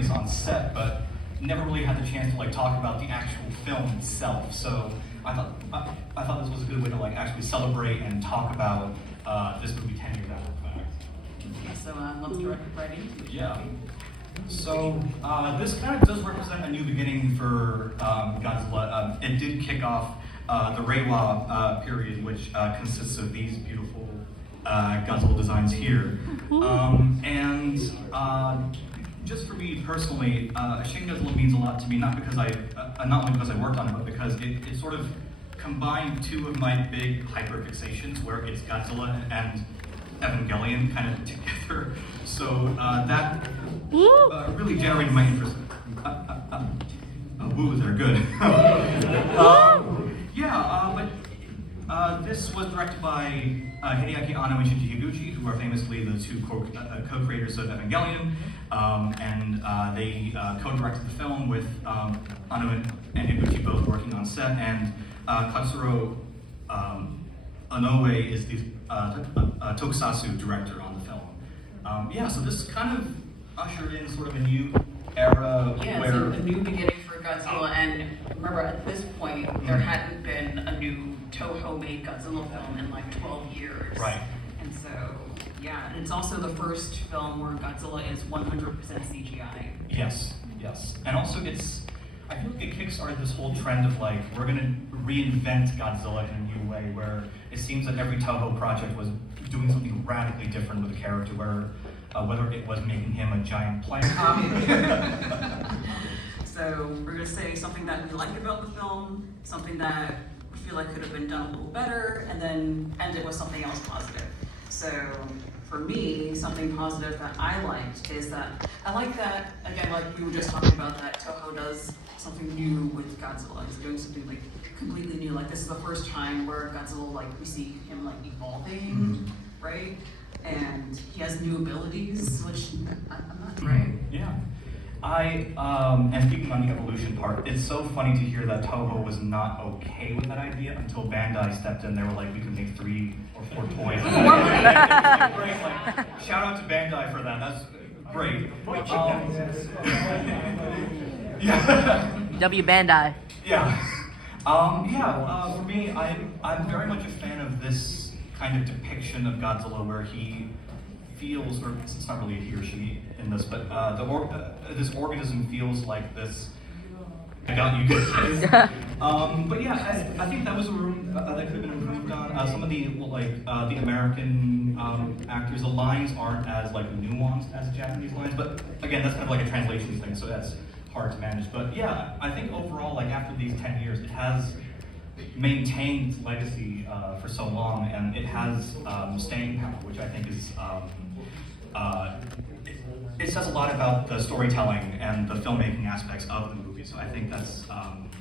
experience on set, but never really had the chance to like talk about the actual film itself. So I thought this was a good way to like actually celebrate and talk about this movie 10 years after the fact. So let's direct right into it. Yeah. So this kind of does represent a new beginning for Godzilla. It did kick off the Reiwa period, which consists of these beautiful Godzilla designs here. Just for me personally, Shin Godzilla means a lot to me, not only because I worked on it, but because it sort of combined two of my big hyperfixations, where it's Godzilla and Evangelion kind of together. So that really generated my interest. Woos are good. But this was directed by Hideaki, Anno, and Shinji Higuchi, who are famously the two co-creators of Evangelion. They co-directed the film with Anno and Higuchi both working on set, and Katsuro Inoue is the tokusatsu director on the film. So this kind of ushered in sort of a new era where... it's a new beginning for Godzilla, and remember at this point, there hadn't been a new Toho-made Godzilla film in like 12 years. Right. And so, and it's also the first film where Godzilla is 100% CGI. Yes. And also I feel like it kickstarted this whole trend of like, we're gonna reinvent Godzilla in a new way, where it seems that every Toho project was doing something radically different with the character, whether it was making him a giant plant. So we're gonna say something that we like about the film, something that we feel like could have been done a little better, and then end it with something else positive. So for me, something positive that I liked is that I like that, again, like we were just talking about, that Toho does something new with Godzilla. He's doing something like completely new. Like this is the first time where Godzilla, like we see him like evolving, right? And he has new abilities, which I'm not right. Yeah. And speaking on the evolution part, it's so funny to hear that Toho was not okay with that idea until Bandai stepped in. They were like, we can make 3 or 4 toys. Great. Like, shout out to Bandai for that. That's great. W Bandai. For me, I'm very much a fan of this kind of depiction of Godzilla where he feels, or it's not really a he or she in this, but this organism feels like this. I got you guys. I think that was a room that could have been improved on. Some of the the American actors, the lines aren't as like nuanced as the Japanese lines, but again, that's kind of like a translation thing, so that's hard to manage. But yeah, I think overall, like after these 10 years, it has maintained its legacy for so long, and it has staying power, which I think is it says a lot about the storytelling and the filmmaking aspects of the movie. So I think that's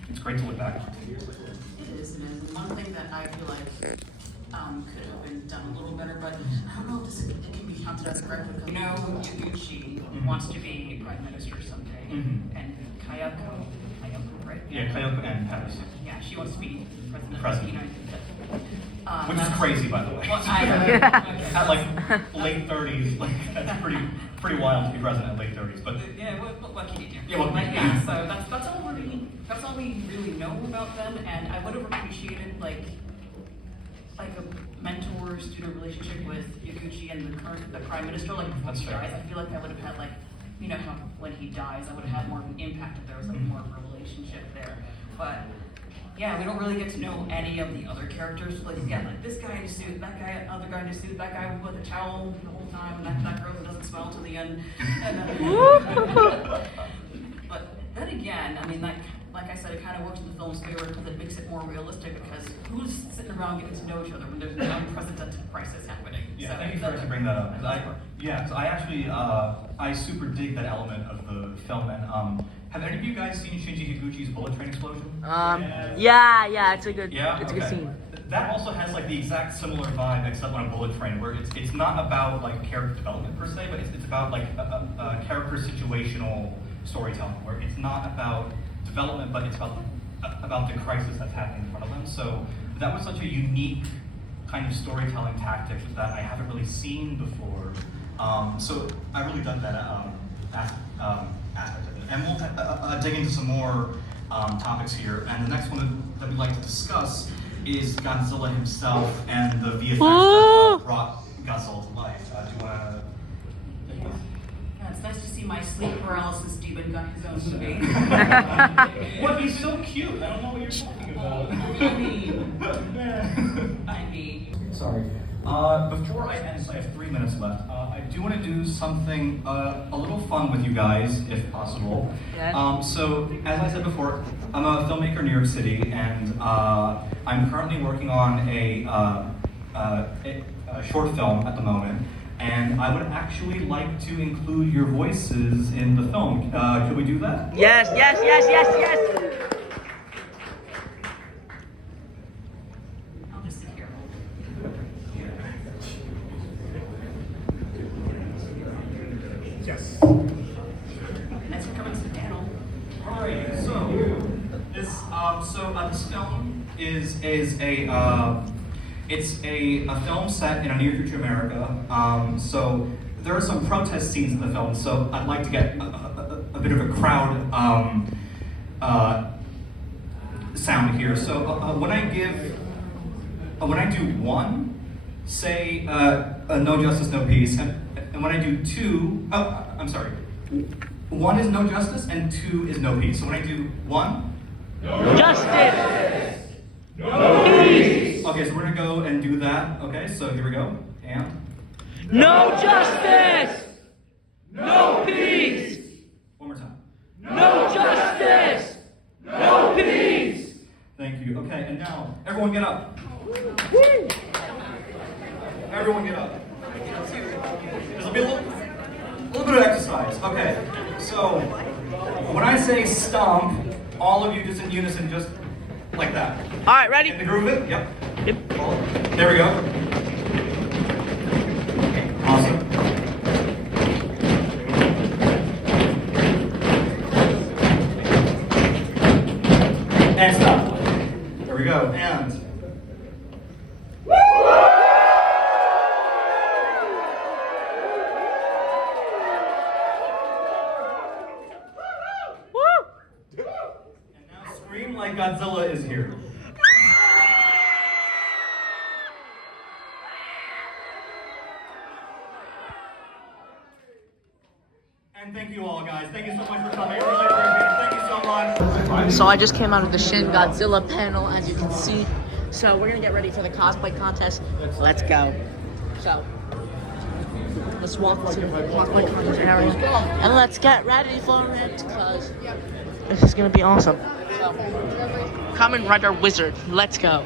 it's great to look back on 10 years later. It is, and one thing that I feel like could have been done a little better, but I don't know if it can be counted as correct, because Higuchi wants to be prime minister someday, and Kayako, right? Yeah, Kayako and Paris. Yeah, she wants to be president. of the United States. Which is crazy, by the way. Well, I know. At like late 30s, like that's pretty wild to be president at late 30s. But what can you do? Yeah, So that's all we really know about them, and I would have appreciated like a mentor-student relationship with Higuchi and the prime minister. Like before he dies, I feel like I would have had like, you know how when he dies, I would have had more of an impact if there was like more of a relationship there. But yeah, we don't really get to know any of the other characters. Like this guy in a suit, that guy, other guy in a suit, that guy with a towel the whole time, and that girl who doesn't smell until the end. But then again, I mean, like I said, it kind of works in the film's favor because it makes it more realistic. Because who's sitting around getting to know each other when there's an unprecedented crisis happening? Yeah, thank you for actually bringing that up. Because I actually I super dig that element of the film. And have any of you guys seen Shinji Higuchi's bullet train explosion? Yeah, it's a good scene. That also has like the exact similar vibe, except on a bullet train, where it's not about like character development per se, but it's about like a character situational storytelling, where it's not about development, but it's about the crisis that's happening in front of them. So that was such a unique kind of storytelling tactic that I haven't really seen before. So I really dug that aspect dig into some more topics here. And the next one that we'd like to discuss is Godzilla himself and the VFX that brought Godzilla to life. Do you want to? Yeah, it's nice to see my sleep paralysis demon got his own movie. What? He's so cute. I don't know what you're talking about. I mean. Sorry. Before I end, so I have 3 minutes left. I do want to do something a little fun with you guys, if possible. Yeah. So, as I said before, I'm a filmmaker in New York City, and I'm currently working on a short film at the moment. And I would actually like to include your voices in the film. Could we do that? Yes, yes, yes, yes, yes. I'll just sit here. Yes. Thanks for coming to the panel. Alright, so this film is a film set in a near future America. So there are some protest scenes in the film. So I'd like to get a bit of a crowd sound here. So when I do one, say no justice, no peace, and when I do two, I'm sorry. 1 is no justice and 2 is no peace. So when I do 1, No justice. No peace. Okay, so we're gonna go and do that. Okay, so here we go. And No justice. No peace. one more time. No justice. No peace. Thank you. Okay, and now everyone get up. Everyone get up. This will be a little bit of exercise. Okay, so when I say stomp, all of you just in unison, just like that. All right, ready? In the groove it? Yep. Yep. There we go. Awesome. And stop. There we go. And. And now scream like Godzilla is here. And thank you all, guys. Thank you so much for coming. I really appreciate it. Thank you so much. So I just came out of the Shin Godzilla panel, as you can see. So we're gonna get ready for the cosplay contest. Let's go. So let's walk to the cosplay contest area and let's get ready for it, because this is gonna be awesome. So, Kamen Rider Wizard, let's go.